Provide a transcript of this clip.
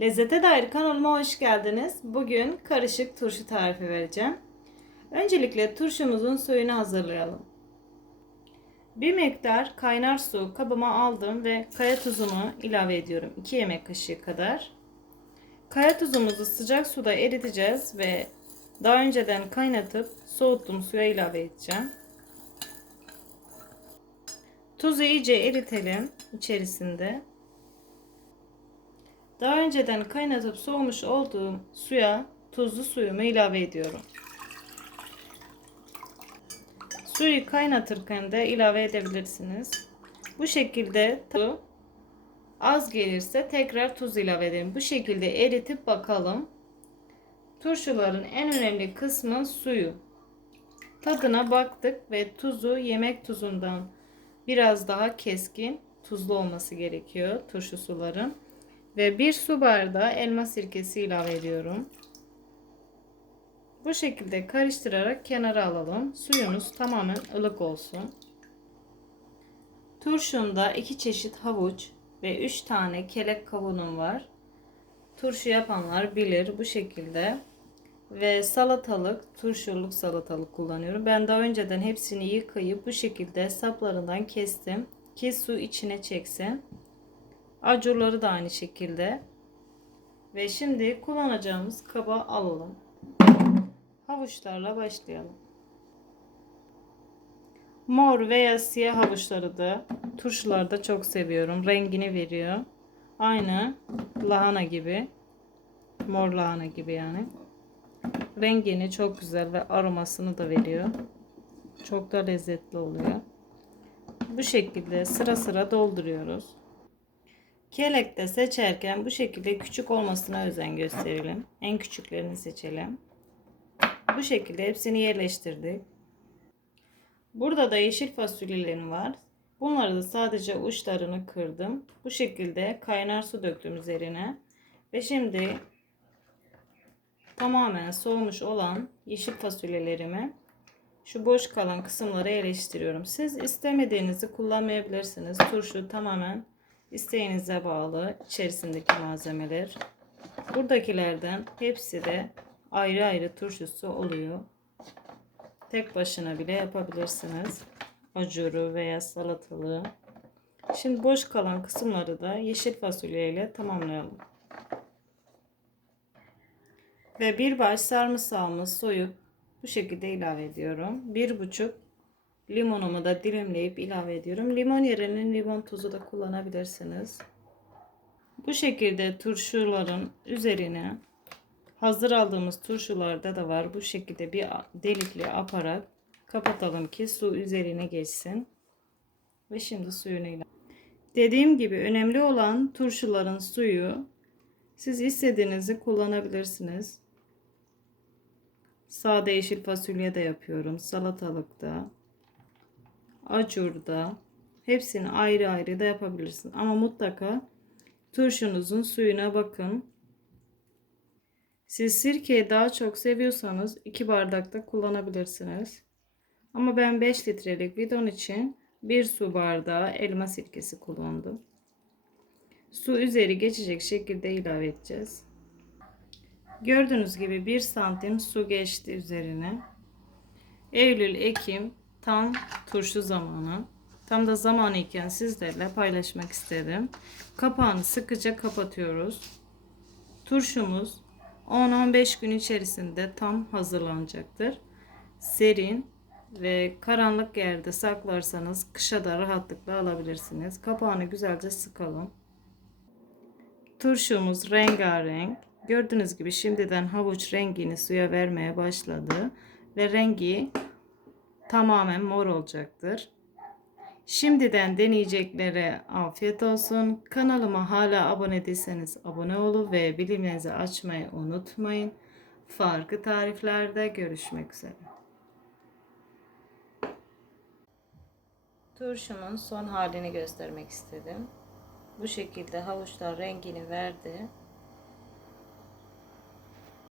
Lezzete dair kanalıma hoş geldiniz. Bugün karışık turşu tarifi vereceğim. Öncelikle turşumuzun suyunu hazırlayalım. Bir miktar kaynar su kabıma aldım ve kaya tuzumu ilave ediyorum. 2 yemek kaşığı kadar. Kaya tuzumuzu sıcak suda eriteceğiz ve daha önceden kaynatıp soğuttum suya ilave edeceğim. Tuzu iyice eritelim içerisinde. Daha önceden kaynatıp soğumuş olduğum suya tuzlu suyumu ilave ediyorum. Suyu kaynatırken de ilave edebilirsiniz. Bu şekilde tadı az gelirse tekrar tuz ilave edelim. Bu şekilde eritip bakalım. Turşuların en önemli kısmı suyu. Tadına baktık ve tuzu yemek tuzundan biraz daha keskin tuzlu olması gerekiyor turşu suların. Ve bir su bardağı elma sirkesi ilave ediyorum. Bu şekilde karıştırarak kenara alalım. Suyunuz tamamen ılık olsun. Turşumda iki çeşit havuç ve üç tane kelek kavunum var. Turşu yapanlar bilir bu şekilde. Ve salatalık, turşuluk salatalık kullanıyorum. Ben daha önceden hepsini yıkayıp bu şekilde saplarından kestim ki su içine çeksin. Acurları da aynı şekilde. Ve şimdi kullanacağımız kaba alalım. Havuçlarla başlayalım. Mor veya siyah havuçları da turşularda çok seviyorum. Rengini veriyor. Aynı lahana gibi. Mor lahana gibi yani. Rengini çok güzel ve aromasını da veriyor. Çok da lezzetli oluyor. Bu şekilde sıra sıra dolduruyoruz. Kelekte seçerken bu şekilde küçük olmasına özen gösterelim. En küçüklerini seçelim. Bu şekilde hepsini yerleştirdik. Burada da yeşil fasulyelerim var. Bunları da sadece uçlarını kırdım. Bu şekilde kaynar su döktüm üzerine. Ve şimdi tamamen soğumuş olan yeşil fasulyelerimi şu boş kalan kısımlara yerleştiriyorum. Siz istemediğinizi kullanmayabilirsiniz. Turşu tamamen isteğinize bağlı içerisindeki malzemeler. Buradakilerden hepsi de ayrı ayrı turşusu oluyor. Tek başına bile yapabilirsiniz. Acuru veya salatalığı. Şimdi boş kalan kısımları da yeşil fasulye ile tamamlayalım. Ve bir baş sarımsağımı soyup bu şekilde ilave ediyorum. Bir buçuk limonumu da dilimleyip ilave ediyorum. Limon yerine limon tuzu da kullanabilirsiniz. Bu şekilde turşuların üzerine hazır aldığımız turşularda da var. Bu şekilde bir delikli aparat kapatalım ki su üzerine geçsin. Ve şimdi suyunu ilave. Dediğim gibi önemli olan turşuların suyu siz istediğinizi kullanabilirsiniz. Sade yeşil fasulye de yapıyorum. Salatalıkta, acurda hepsini ayrı ayrı da yapabilirsin. Ama mutlaka turşunuzun suyuna bakın. Siz sirkeyi daha çok seviyorsanız 2 bardakta kullanabilirsiniz. Ama ben 5 litrelik bidon için 1 su bardağı elma sirkesi kullandım. Su üzeri geçecek şekilde ilave edeceğiz. Gördüğünüz gibi 1 santim su geçti üzerine. Eylül, Ekim tam turşu zamanı. Tam da zamanı iken sizlerle paylaşmak istedim. Kapağını sıkıca kapatıyoruz. Turşumuz 10-15 gün içerisinde tam hazırlanacaktır. Serin ve karanlık yerde saklarsanız kışa da rahatlıkla alabilirsiniz. Kapağını güzelce sıkalım. Turşumuz rengarenk. Gördüğünüz gibi şimdiden havuç rengini suya vermeye başladı ve rengi tamamen mor olacaktır. Şimdiden deneyeceklere afiyet olsun. Kanalıma hala abone değilseniz abone olun ve bilimlerinizi açmayı unutmayın. Farklı tariflerde görüşmek üzere. Turşumun son halini göstermek istedim. Bu şekilde havuçlar rengini verdi.